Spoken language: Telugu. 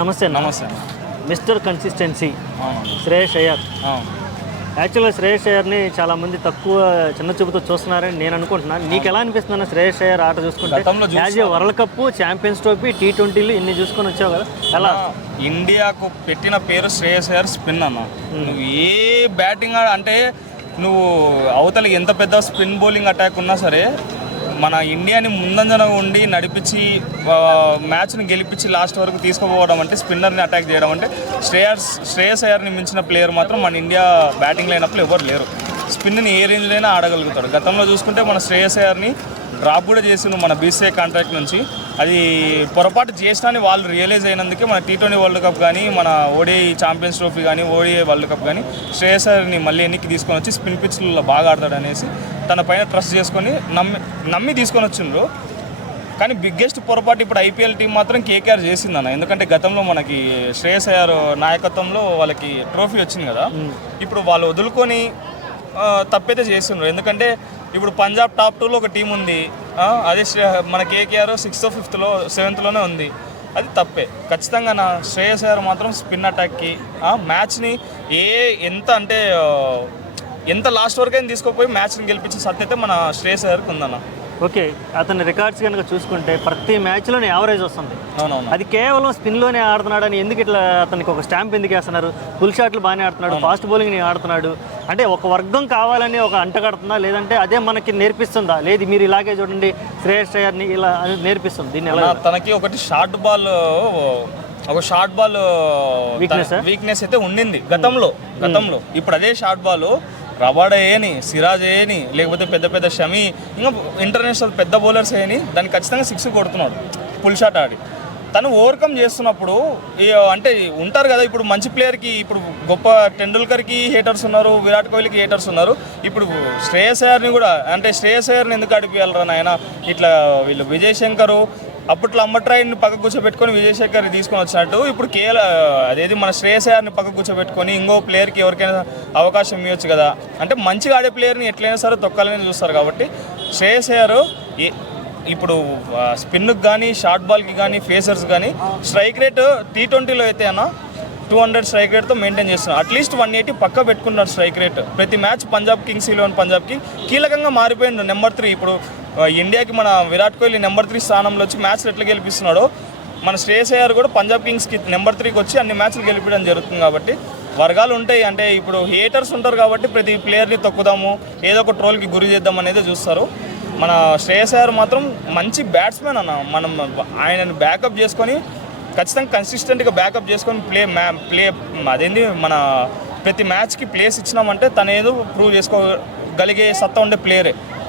నమస్తే నమస్తే. మిస్టర్ కన్సిస్టెన్సీ అవును. శ్రేయస్ అయ్యర్. అవును. యాక్చువల్గా శ్రేయస్ అయ్యర్ని చాలామంది తక్కువ చిన్న చూపుతో చూస్తున్నారని నేను అనుకుంటున్నాను. నీకు ఎలా అనిపిస్తుంది శ్రేయస్ అయ్యర్ ఆట చూసుకుంటే? As a world cup, champions trophy, T20లు ఇన్ని చూసుకొని వచ్చావు కదా, ఎలా? ఇండియాకు పెట్టిన పేరు శ్రేయస్ అయ్యర్ స్పిన్ అన్న. నువ్వు ఏ బ్యాటింగ్ అంటే నువ్వు అవతలకి ఎంత పెద్ద స్పిన్ బౌలింగ్ అటాక్ ఉన్నా సరే మన ఇండియాని ముందంజన ఉండి నడిపించి మ్యాచ్ని గెలిపించి లాస్ట్ వరకు తీసుకుపోవడం అంటే స్పిన్నర్ని అటాక్ చేయడం అంటే శ్రేయస్ అయ్యర్ని మించిన ప్లేయర్ మాత్రం మన ఇండియా బ్యాటింగ్ లైనప్లో ఎవరు లేరు. స్పిన్ని ఏ రేంజ్లైనా ఆడగలుగుతాడు. గతంలో చూసుకుంటే మన శ్రేయస్ అయ్యర్ని డ్రాప్ కూడా చేసిండు మన BCCI కాంట్రాక్ట్ నుంచి. అది పొరపాటు చేసినా వాళ్ళు రియలైజ్ అయినందుకే మన T20 వరల్డ్ కప్ కానీ, మన ODI ఛాంపియన్స్ ట్రోఫీ కానీ, ODI వరల్డ్ కప్ కానీ శ్రేయస్ అయ్యర్ని మళ్ళీ ఎన్నికి తీసుకొని వచ్చి స్పిన్ పిచ్లలో బాగా ఆడతాడు అనేసి తన పైన ట్రస్ట్ చేసుకొని నమ్మి తీసుకొని వచ్చిండ్రు. కానీ బిగ్గెస్ట్ పొరపాటు ఇప్పుడు IPL టీం మాత్రం KKR చేసిందన్న. ఎందుకంటే గతంలో మనకి శ్రేయస్ అయ్యర్ నాయకత్వంలో వాళ్ళకి ట్రోఫీ వచ్చింది కదా, ఇప్పుడు వాళ్ళు వదులుకొని తప్పైతే చేస్తుండ్రు. ఎందుకంటే ఇప్పుడు పంజాబ్ టాప్ 2లో ఒక టీం ఉంది, అదే మన KKR 6th 5th 7thలోనే ఉంది. అది తప్పే ఖచ్చితంగా. నా శ్రేయస్ అయ్యర్ మాత్రం స్పిన్ అటాక్కి మ్యాచ్ని ఎంత లాస్ట్ వరకు అయినా తీసుకుపోయి మ్యాచ్ని గెలిపించే సత్యత మన శ్రేయస్ అయ్యర్కి ఉందన్న. ఓకే, అతని రికార్డ్స్ కనుక చూసుకుంటే ప్రతి మ్యాచ్లోనే యావరేజ్ వస్తుంది. అవునవును. అది కేవలం స్పిన్లోనే ఆడుతున్నాడు అని ఎందుకు ఇట్లా అతనికి ఒక స్టాంప్ ఎందుకు వేస్తున్నారు? ఫుల్ షాట్లు బాగానే ఆడుతున్నాడు, ఫాస్ట్ బౌలింగ్ని ఆడుతున్నాడు అంటే ఒక వర్గం కావాలని ఒక అంటగడుతుందా, లేదంటే అదే మనకి నేర్పిస్తుందా? లేదు మీరు ఇలాగే చూడండి శ్రేయస్ అయ్యర్ని ఇలా నేర్పిస్తుంది. దీన్ని ఎలా? తనకి ఒకటి షార్ట్ బాల్ వీక్నెస్ అయితే ఉండింది గతంలో. ఇప్పుడు అదే షార్ట్ బాల్ రబాడా వేయని, సిరాజ్ వేయని, లేకపోతే పెద్ద షమి, ఇంకా ఇంటర్నేషనల్ పెద్ద బౌలర్స్ వేయని దాన్ని ఖచ్చితంగా 6 కొడుతున్నాడు ఫుల్ షాట్ ఆడి. తను ఓవర్కమ్ చేస్తున్నప్పుడు అంటే ఉంటారు కదా, ఇప్పుడు మంచి ప్లేయర్కి ఇప్పుడు గొప్ప టెండూల్కర్కి హేటర్స్ ఉన్నారు, విరాట్ కోహ్లీకి హేటర్స్ ఉన్నారు. ఇప్పుడు శ్రేయస్ అయ్యర్ని కూడా అంటే శ్రేయస్ అయ్యర్ని ఎందుకు అడిపియాలరా నాయన? ఇట్లా వీళ్ళు విజయ్ శంకర్ అప్పట్లో అమ్మట్రాయిని పక్క కూర్చోబెట్టుకొని విజయ్ శంకర్ని తీసుకొని వచ్చినట్టు ఇప్పుడు అదేది మన శ్రేయస్ అయ్యర్ని పక్క కూర్చోబెట్టుకొని ఇంకో ప్లేయర్కి ఎవరికైనా అవకాశం ఇవ్వచ్చు కదా. అంటే మంచిగా ఆడే ప్లేయర్ని ఎట్లయినా సరే తొక్కాలని చూస్తారు. కాబట్టి శ్రేయస్ అయ్యర్ ఇప్పుడు స్పిన్కి కానీ, షార్ట్ బాల్కి కానీ, ఫేసర్స్ కానీ స్ట్రైక్ రేట్ T20లో అయితే అన్న 200 స్ట్రైక్ రేట్తో మెయింటైన్ చేస్తున్నారు. అట్లీస్ట్ 180 పక్క పెట్టుకున్నారు స్ట్రైక్ రేట్. ప్రతి మ్యాచ్ Kings's 11 పంజాబ్కి కీలకంగా మారిపోయిండు నెంబర్ 3. ఇప్పుడు ఇండియాకి మన విరాట్ కోహ్లీ నెంబర్ 3 స్థానంలో వచ్చి మ్యాచ్లు ఎట్లా గెలిపిస్తున్నాడో మన శ్రేయస్ అయ్యర్ కూడా పంజాబ్ కింగ్స్కి నెంబర్ 3కి వచ్చి అన్ని మ్యాచ్లు గెలిపించడం జరుగుతుంది. కాబట్టి వర్గాలు ఉంటాయి. అంటే ఇప్పుడు హేటర్స్ ఉంటారు కాబట్టి ప్రతి ప్లేయర్ని తొక్కుదాము, ఏదో ఒక ట్రోల్కి గురి చేద్దాం అనేది చూస్తారు. మన శ్రేయస్ అయ్యర్ మాత్రం మంచి బ్యాట్స్మెన్ అన్న. మనం ఆయనని బ్యాకప్ చేసుకొని ఖచ్చితంగా కన్సిస్టెంట్గా బ్యాకప్ చేసుకొని ప్లే అదేంటి మన ప్రతి మ్యాచ్కి ప్లేస్ ఇచ్చినామంటే తను ఏదో ప్రూవ్ చేసుకోగలిగే సత్తా ఉండే ప్లేయరే.